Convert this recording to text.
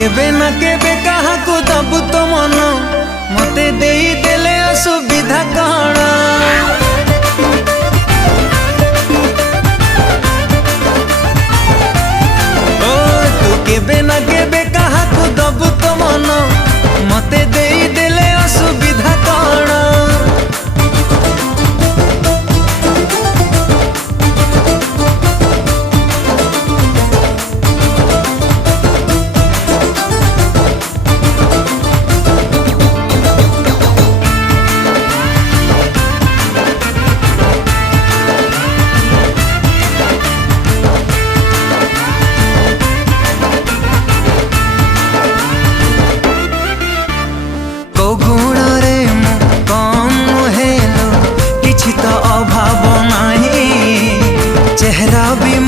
केबे ना केबे कहा को दबु तो मन मते देई देले असुविधा कण ओ तू केबे ना केबे कहा को दबु तो मन मते देई देले असुविधा कण चेहरा भी